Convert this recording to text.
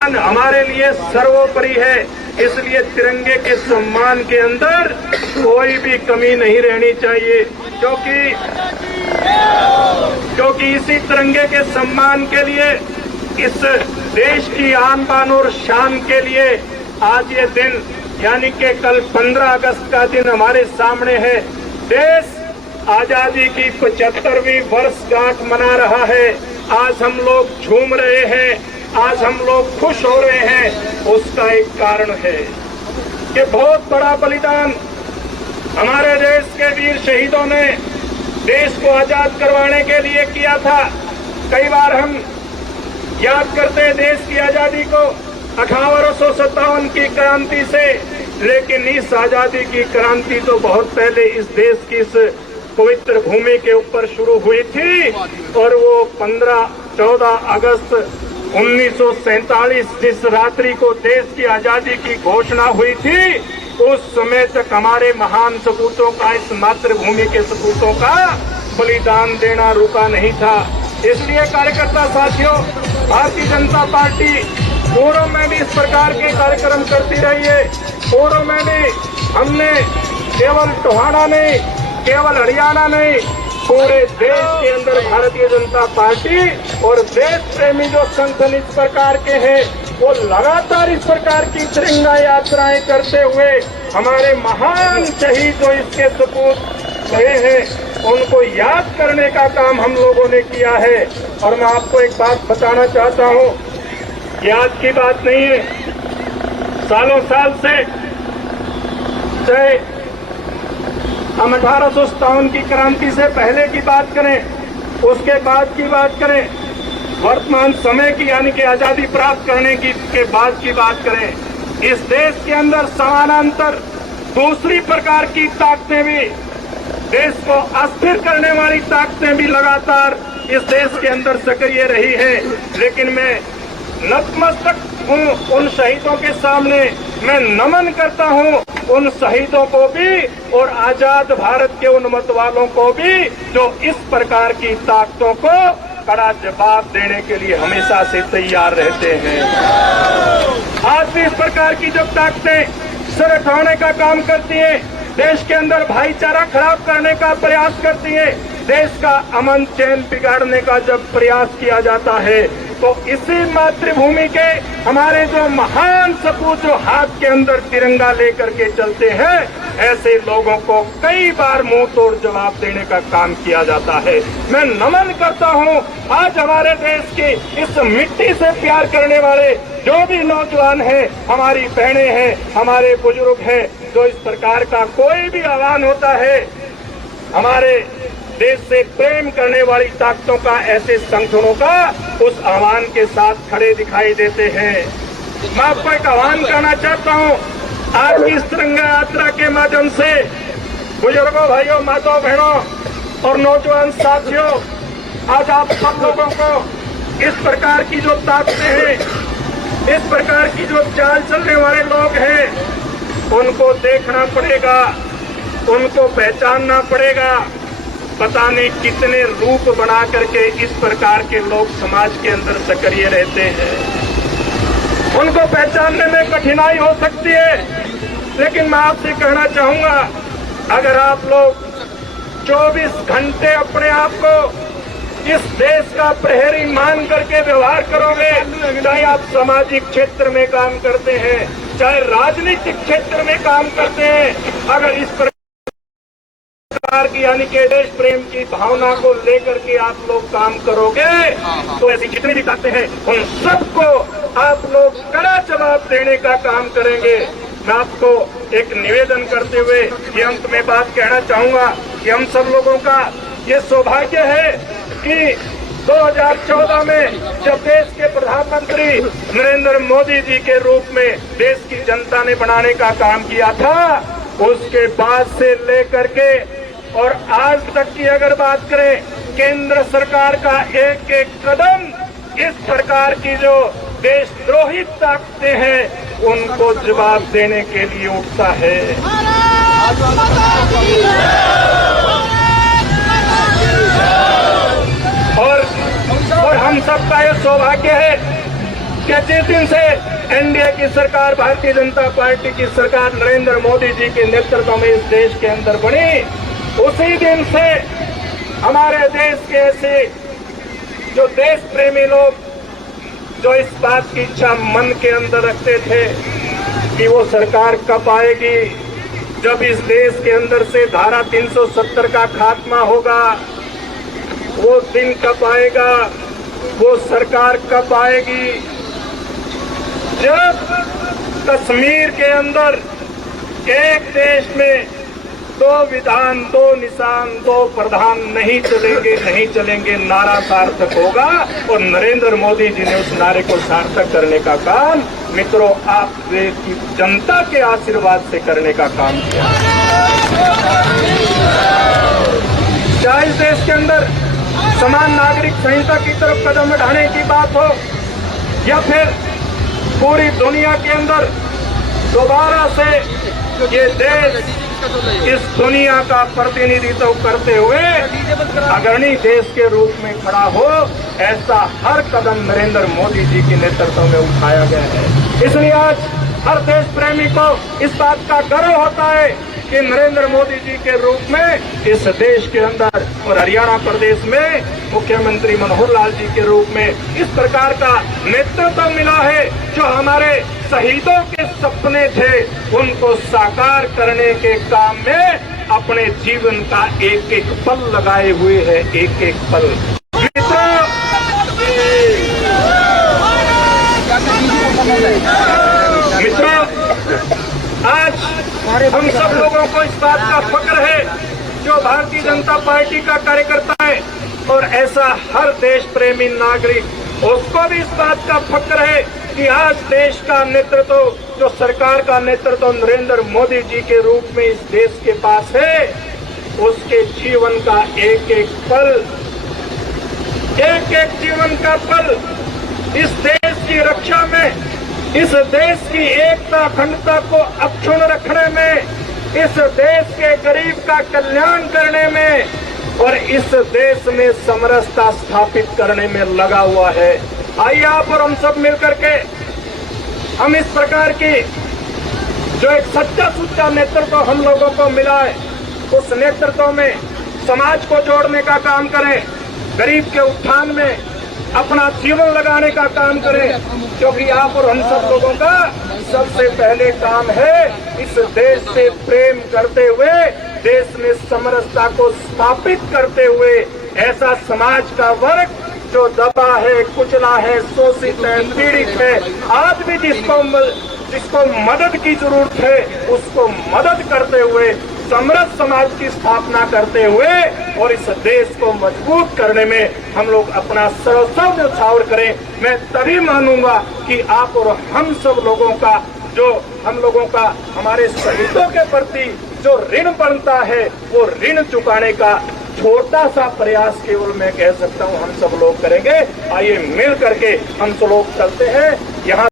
हमारे लिए सर्वोपरि है, इसलिए तिरंगे के सम्मान के अंदर कोई भी कमी नहीं रहनी चाहिए, क्योंकि इसी तिरंगे के सम्मान के लिए, इस देश की आन बान और शान के लिए आज ये दिन यानी कि कल 15 अगस्त का दिन हमारे सामने है। देश आजादी की 75वीं वर्षगांठ मना रहा है। आज हम लोग झूम रहे हैं, आज हम लोग खुश हो रहे हैं। उसका एक कारण है कि बहुत बड़ा बलिदान हमारे देश के वीर शहीदों ने देश को आजाद करवाने के लिए किया था। कई बार हम याद करते हैं देश की आजादी को 1857 की क्रांति से, लेकिन इस आजादी की क्रांति तो बहुत पहले इस देश की इस पवित्र भूमि के ऊपर शुरू हुई थी और वो 14 अगस्त 1947 जिस रात्रि को देश की आजादी की घोषणा हुई थी, उस समय तक हमारे महान सपूतों का, इस मातृभूमि के सपूतों का बलिदान देना रुका नहीं था। इसलिए कार्यकर्ता साथियों, भारतीय जनता पार्टी पूर्व में भी इस प्रकार के कार्यक्रम करती रही है। पूर्व में भी हमने केवल टोहाना नहीं, केवल हरियाणा नहीं, पूरे देश के अंदर भारतीय जनता पार्टी और देश प्रेमी जो संगठन इस प्रकार के हैं, वो लगातार इस प्रकार की तिरंगा यात्राएं करते हुए हमारे महान शहीद जो इसके सपूत रहे हैं, उनको याद करने का काम हम लोगों ने किया है। और मैं आपको एक बात बताना चाहता हूँ, ये आज की बात नहीं है, सालों साल से, चाहे हम 1857 की क्रांति से पहले की बात करें, उसके बाद की बात करें, वर्तमान समय की यानी कि आजादी प्राप्त करने की के बाद की बात करें, इस देश के अंदर समानांतर दूसरी प्रकार की ताकतें भी, देश को अस्थिर करने वाली ताकतें भी लगातार इस देश के अंदर सक्रिय रही है। लेकिन मैं नतमस्तक हूँ उन शहीदों के सामने, मैं नमन करता हूँ उन शहीदों को भी और आजाद भारत के उन मतवालों को भी जो इस प्रकार की ताकतों को कड़ा जवाब देने के लिए हमेशा से तैयार रहते हैं। आज भी इस प्रकार की जब ताकतें सर उठाने का काम करती हैं, देश के अंदर भाईचारा खराब करने का प्रयास करती है, देश का अमन चैन बिगाड़ने का जब प्रयास किया जाता है, तो इसी मातृभूमि के हमारे जो महान सपूत जो हाथ के अंदर तिरंगा लेकर के चलते हैं, ऐसे लोगों को कई बार मुंह तोड़ जवाब देने का काम किया जाता है। मैं नमन करता हूं आज हमारे देश की इस मिट्टी से प्यार करने वाले जो भी नौजवान हैं, हमारी बहनें हैं, हमारे बुजुर्ग हैं, जो इस प्रकार का कोई भी आह्वान होता है, हमारे देश से प्रेम करने वाली ताकतों का, ऐसे संगठनों का उस आह्वान के साथ खड़े दिखाई देते हैं। मैं आपको एक आह्वान करना चाहता हूं, आज की इस तिरंगा यात्रा के माध्यम से बुजुर्गों, भाइयों, माताओं, बहनों और नौजवान साथियों, आज आप सब लोगों को इस प्रकार की जो ताकतें हैं, इस प्रकार की जो चाल चलने वाले लोग हैं, उनको देखना पड़ेगा, उनको पहचानना पड़ेगा। पता नहीं कितने रूप बना करके इस प्रकार के लोग समाज के अंदर सक्रिय रहते हैं, उनको पहचानने में कठिनाई हो सकती है। लेकिन मैं आपसे कहना चाहूंगा, अगर आप लोग 24 घंटे अपने आप को इस देश का प्रहरी मान करके व्यवहार करोगे, चाहे आप सामाजिक क्षेत्र में काम करते हैं, चाहे राजनीतिक क्षेत्र में काम करते हैं, अगर इस प्रकार की यानी कि देश प्रेम की भावना को लेकर के आप लोग काम करोगे, तो ऐसी जितनी भी ताकतें हैं, उन सबको आप लोग कड़ा जवाब देने का काम करेंगे। मैं आपको एक निवेदन करते हुए ये अंत में बात कहना चाहूंगा कि हम सब लोगों का ये सौभाग्य है कि 2014 में जब देश के प्रधानमंत्री नरेंद्र मोदी जी के रूप में देश की जनता ने बनाने का काम किया था, उसके बाद से लेकर के और आज तक की अगर बात करें, केंद्र सरकार का एक एक कदम इस प्रकार की जो देशद्रोही ताकतें हैं, उनको जवाब देने के लिए उठता है। और हम सबका ये सौभाग्य है कि जिस दिन से एनडीए की सरकार, भारतीय जनता पार्टी की सरकार नरेंद्र मोदी जी के नेतृत्व में इस देश के अंदर बनी, उसी दिन से हमारे देश के ऐसे जो देश प्रेमी लोग जो इस बात की इच्छा मन के अंदर रखते थे कि वो सरकार कब आएगी, जब इस देश के अंदर से धारा 370 का खात्मा होगा, वो दिन कब आएगा, वो सरकार कब आएगी, जब कश्मीर के अंदर एक देश में 2 विधान 2 निशान 2 प्रधान नहीं चलेंगे नारा सार्थक होगा। और नरेंद्र मोदी जी ने उस नारे को सार्थक करने का काम मित्रों आप देश की जनता के आशीर्वाद से करने का काम किया। चाहे इस देश के अंदर समान नागरिक संहिता की तरफ कदम बढ़ाने की बात हो या फिर पूरी दुनिया के अंदर दोबारा से ये देश इस दुनिया का प्रतिनिधित्व करते हुए अग्रणी देश के रूप में खड़ा हो, ऐसा हर कदम नरेंद्र मोदी जी के नेतृत्व में उठाया गया है। इसलिए आज हर देश प्रेमी को इस बात का गर्व होता है कि नरेंद्र मोदी जी के रूप में इस देश के अंदर और हरियाणा प्रदेश में मुख्यमंत्री मनोहर लाल जी के रूप में इस प्रकार का नेतृत्व मिला है। जो हमारे शहीदों के सपने थे उनको साकार करने के काम में अपने जीवन का एक एक पल लगाए हुए है, एक एक पल। मित्रों आज हम सब लोगों को इस बात का फक्र है जो भारतीय जनता पार्टी का कार्यकर्ता है और ऐसा हर देश प्रेमी नागरिक उसको भी इस बात का फक्र है कि आज देश का नेतृत्व जो सरकार का नेतृत्व नरेंद्र मोदी जी के रूप में इस देश के पास है, उसके जीवन का एक एक पल, एक एक जीवन का पल इस देश की रक्षा में, इस देश की एकता अखंडता को अक्षुण्ण रखने में, इस देश के गरीब का कल्याण करने में और इस देश में समरसता स्थापित करने में लगा हुआ है। आइए आप और हम सब मिलकर के हम इस प्रकार की जो एक सच्चा सुच्चा नेतृत्व हम लोगों को मिला है, उस नेतृत्व में समाज को जोड़ने का काम करें, गरीब के उत्थान में अपना जीवन लगाने का काम करें, क्योंकि आप और हम सब लोगों का सबसे पहले काम है इस देश से प्रेम करते हुए, देश में समरसता को स्थापित करते हुए ऐसा समाज का वर्ग जो दबा है, कुचला है, शोषित है, पीड़ित है, आज भी जिसको मदद की जरूरत है उसको मदद करते हुए समृद्ध समाज की स्थापना करते हुए और इस देश को मजबूत करने में हम लोग अपना सर्वस्व न्यौछावर करें। मैं तभी मानूंगा कि आप और हम सब लोगों का जो हम लोगों का हमारे शहीदों के प्रति जो ऋण बनता है वो ऋण चुकाने का छोटा सा प्रयास केवल मैं कह सकता हूँ हम सब लोग करेंगे। आइए मिल करके हम सब लोग चलते हैं। यहाँ